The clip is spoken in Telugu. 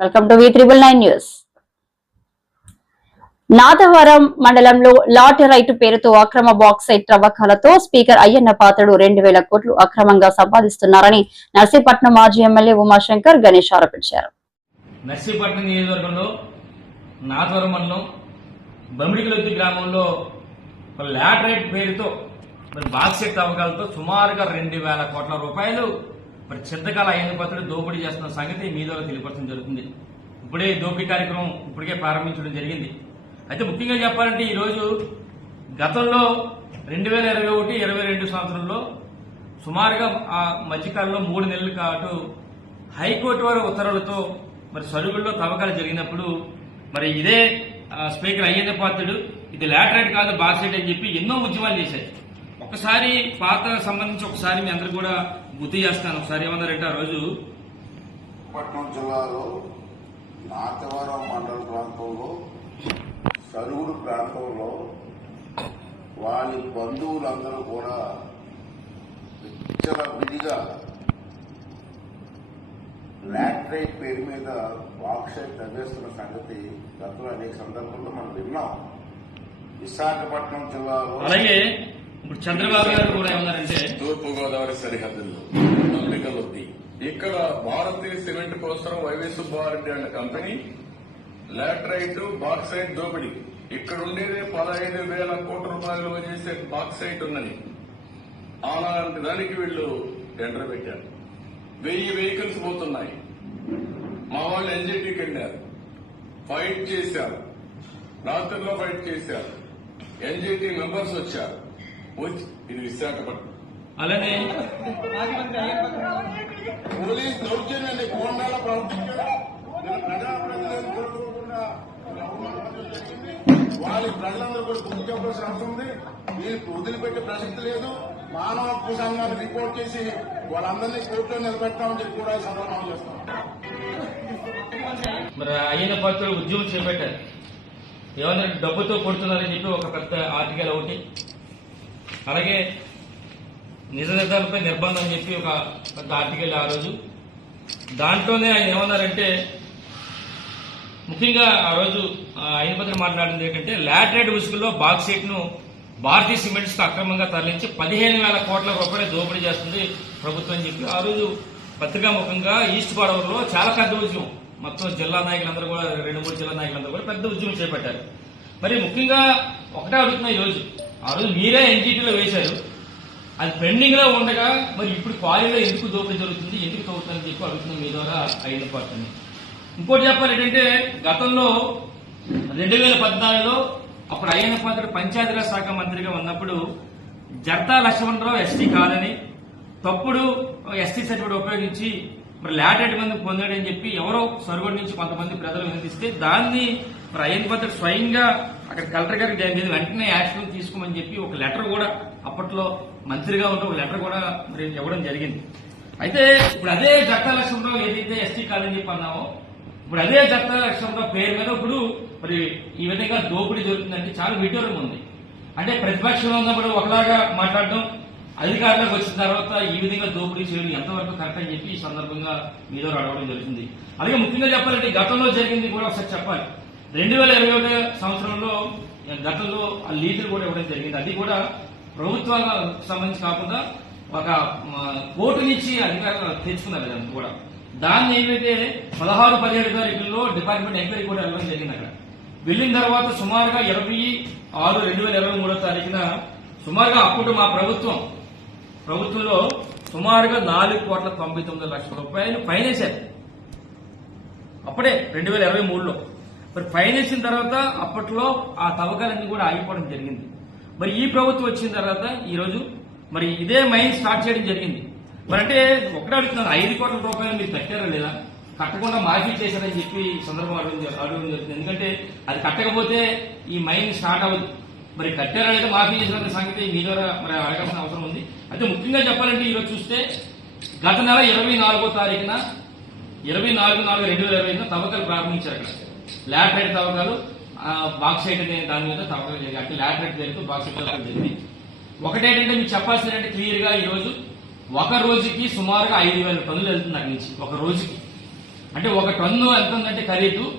Welcome to V triple nine news Nadavaram మండలంలో లాట్ రైట్ పేరుతో అక్రమ బాక్సైట్ తవ్వకాలతో స్పీకర్ అయ్యన్న పాత్రుడు రెండు వేల కోట్లు అక్రమంగా సంపాదిస్తున్నారని నర్సీపట్నం మాజీ ఎమ్మెల్యే ఉమాశంకర్ గణేష్ ఆరోపించారు. నర్సీపట్నం నియోజకవర్గంలో నాథవరం మండలం బమిడికలొద్ది గ్రామంలో ఒక లాటరైట్ పేరుతో బాక్సైట్ తవ్వకాలతో సుమారుగా రెండు వేల కోట్ల రూపాయలు మరి చింతకాల అయిన పత్రుడు దోపిడీ చేస్తున్న సంగతి మీ ద్వారా తెలియపరచడం జరుగుతుంది. ఇప్పుడే దోపిడీ కార్యక్రమం ఇప్పటికే ప్రారంభించడం జరిగింది. అయితే ముఖ్యంగా చెప్పాలంటే ఈరోజు గతంలో రెండు వేల ఇరవై ఒకటి ఇరవై రెండు సంవత్సరంలో సుమారుగా ఆ మధ్యకాలంలో మూడు నెలల పాటు హైకోర్టు వారి ఉత్తర్వులతో మరి సరుకుల్లో తవ్వకాలు జరిగినప్పుడు మరి ఇదే స్పీకర్ అయ్యన్న పాత్రుడు ఇది లాటరైట్ కాదు బాక్సైట్ అని చెప్పి ఎన్నో ఉద్యమాలు చేశారు. ఒకసారి పాత సంబంధించి ఒకసారి మీ అందరు కూడా గుర్తు చేస్తాను. ఒకసారి ఏమన్నారంటే ఆ రోజు పట్నం జిల్లాలో నాతవరం మండల ప్రాంతంలో సరుగుడు ప్రాంతంలో వాళ్ళ బంధువులందరూ కూడా విచ్చల విడిగా లాట్రైట్ పేరు మీద బాక్సైట్ తవ్వేస్తున్న సంగతి గతంలో అనేక సందర్భాల్లో మనం విన్నాం. విశాఖపట్నం జిల్లాలో అలాగే ఇప్పుడు చంద్రబాబు గారు కూడా ఏమన్నారంటే తూర్పు గోదావరి సరిహద్దుల్లో అమెరికలొద్ది ఇక్కడ భారతీయ సిమెంట్ కోసం వైవీ సుబ్బారెడ్డి అనే కంపెనీ లాటరైట్ బాక్సైట్ దోపిడీ. ఇక్కడ ఉండేదే పదహైదు వేల కోట్ల రూపాయలు చేసే బాక్సైట్ ఉన్నది. అలాంటి దానికి వీళ్ళు టెండర్ పెట్టారు. వెయ్యి వెహికల్స్ పోతున్నాయి. మా వాళ్ళు ఎన్జిటికి వెళ్ళారు. ఫైట్ చేశారు. రాత్రిలో ఫైట్ చేశారు. ఎన్జిటి మెంబర్స్ వచ్చారు. వచ్చి ఇది విశాఖపట్నం అలానే పోలీస్ దౌర్జన్యాన్ని కోండాల నేను వాళ్ళ ప్రజలందరూ కూడా గుర్తు చెప్పాల్సిన అవసరం ఉంది. వీళ్ళు వదిలిపెట్టే ప్రసక్తి లేదు. మానవ హక్కు సంఘాన్ని రిపోర్ట్ చేసి వాళ్ళందరినీ కోర్టులో నిలబెట్టామని చెప్పి కూడా సందర్భం చేస్తాం. మరి అయ్యన్న పాత్రుడు ఉద్యమం చేపట్టారు. ఏమన్నా డబ్బుతో కొడుతున్నారని చెప్పి ఒక పెద్ద ఆర్టికల్ ఒకటి. అలాగే నిజ నిర్ధారణపై నిర్బంధం అని చెప్పి ఒక పెద్ద ఆర్టికల్ ఆ రోజు. దాంట్లోనే ఆయన ఏమన్నారంటే ముఖ్యంగా ఆ రోజు ఆ, ఆయన మాట్లాడింది ఏంటంటే లాటరైట్ ఉసుకుల్లో బాక్సైట్ను భారతీయ సిమెంట్స్ అక్రమంగా తరలించి పదిహేను వేల కోట్ల రూపాయలు దోపిడీ చేస్తుంది ప్రభుత్వం అని చెప్పి ఆ రోజు పత్రికాముఖంగా ఈస్ట్ గోదావరిలో చాలా పెద్ద ఉద్యమం. మొత్తం జిల్లా నాయకులందరూ కూడా రెండు మూడు జిల్లా నాయకులందరూ కూడా పెద్ద ఉద్యమం చేపట్టారు. మరి ముఖ్యంగా ఒకటే అడుగుతున్నా ఈ రోజు. ఆ రోజు మీరే ఎన్జిటీలో వేశారు. అది పెండింగ్లో ఉండగా మరి ఇప్పుడు క్వారీలో ఎందుకు దోపిడీ జరుగుతుంది ఎందుకు తవ్వుతుందని చెప్పి అడుగుతున్నాం మీ ద్వారా అయిన పార్టీని ఇంకోటి చెప్పాలి ఏంటంటే గతంలో రెండు వేల పద్నాలుగులో అప్పుడు అయ్యన్న పాత్ర పంచాయతీరాజ్ శాఖ మంత్రిగా ఉన్నప్పుడు జర్తా లక్ష్మణరావు ఎస్టీ కాదని తప్పుడు ఎస్టీ సర్టిఫికేట్ ఉపయోగించి మరి లాటెడ్ మంది పొందాడని చెప్పి ఎవరో సర్వర్ నుంచి కొంతమంది ప్రజలు వినిపిస్తే దాన్ని మరి అయ్యన్న పాత్ర స్వయంగా అక్కడ కలెక్టర్ గారికి దాని మీద వెంటనే యాక్షన్ తీసుకోమని చెప్పి ఒక లెటర్ కూడా అప్పట్లో మంత్రిగా ఉంటే ఒక లెటర్ కూడా మరి ఇవ్వడం జరిగింది. అయితే ఇప్పుడు అదే జట్టా లక్ష్మణరావు ఏదైతే ఎస్టీ కాదని చెప్పి అన్నామో ఇప్పుడు అదే జట్టా లక్ష్మణరావు పేరు మీద ఇప్పుడు మరి ఈ విధంగా దోపిడీ జరుగుతుందంటే చాలా విడ్డూరం ఉంది. అంటే ప్రతిపక్షంలో ఉన్నప్పుడు ఒకలాగా మాట్లాడడం అధికారంలోకి వచ్చిన తర్వాత ఈ విధంగా దోపిడీ చేయడం ఎంతవరకు కరెక్ట్ అని చెప్పి ఈ సందర్భంగా మీద అడగడం జరుగుతుంది. అలాగే ముఖ్యంగా చెప్పాలంటే గతంలో జరిగింది కూడా ఒకసారి చెప్పాలి. రెండు వేల ఇరవై ఒకటి సంవత్సరంలో గతంలో ఆ లీజులు కూడా ఇవ్వడం జరిగింది. అది కూడా ప్రభుత్వాలకు సంబంధించి కాకుండా ఒక కోర్టు నుంచి అధికారులు తెచ్చుకున్నారు అదంతా కూడా. దాన్ని ఏమైతే పదహారు పదిహేడు తారీఖుల్లో డిపార్ట్మెంట్ ఎంక్వైరీ కూడా వెళ్ళడం జరిగింది అక్కడ. వెళ్ళిన తర్వాత సుమారుగా ఇరవై ఆరు రెండు వేల ఇరవై మూడో తారీఖున సుమారుగా అప్పుడు మా ప్రభుత్వం ప్రభుత్వంలో సుమారుగా నాలుగు కోట్ల తొంభై తొమ్మిది లక్షల రూపాయలు ఫైన్ వేశారు అప్పుడే రెండు వేల ఇరవై మూడులో. మరి ఫైన్ వేసిన తర్వాత అప్పట్లో ఆ తవ్వకాలన్నీ కూడా ఆగిపోవడం జరిగింది. మరి ఈ ప్రభుత్వం వచ్చిన తర్వాత ఈరోజు మరి ఇదే మైన్ స్టార్ట్ చేయడం జరిగింది. మరి అంటే ఒకటే అడుగుతున్నాను ఐదు కోట్ల రూపాయలు మీరు కట్టారా లేదా? కట్టకుండా మాఫీ చేశారని చెప్పి ఈ సందర్భం అడగడం అడగడం జరుగుతుంది. ఎందుకంటే అది కట్టకపోతే ఈ మైన్ స్టార్ట్ అవ్వదు. మరి కట్టారా లేదా మాఫీ చేసిన సంగతి మీ ద్వారా మరి అడగాల్సిన అవసరం ఉంది. అయితే ముఖ్యంగా చెప్పాలంటే ఈరోజు చూస్తే గత నెల ఇరవై నాలుగో తారీఖున ఇరవై నాలుగు నాలుగు రెండు వేల ఇరవై ఐదున తవ్వకాలు ప్రారంభించారు అక్కడ. లాటరైట్ తవ్వకాలు బాక్సైట్ అనే దాని మీద తవ్వకాలు జరిగాయి అంటే లాటరైట్ జరిగితే బాక్సైట్ తవ్వకాలు జరిగింది ఒకటేంటంటే మీకు చెప్పాల్సిందంటే క్లియర్గా ఈ రోజు ఒక రోజుకి సుమారుగా ఐదు వేల టన్నులు వెళ్తుంది అక్కడి నుంచి. ఒక రోజుకి. అంటే ఒక టన్ను ఎంత ఉందంటే ఖరీదు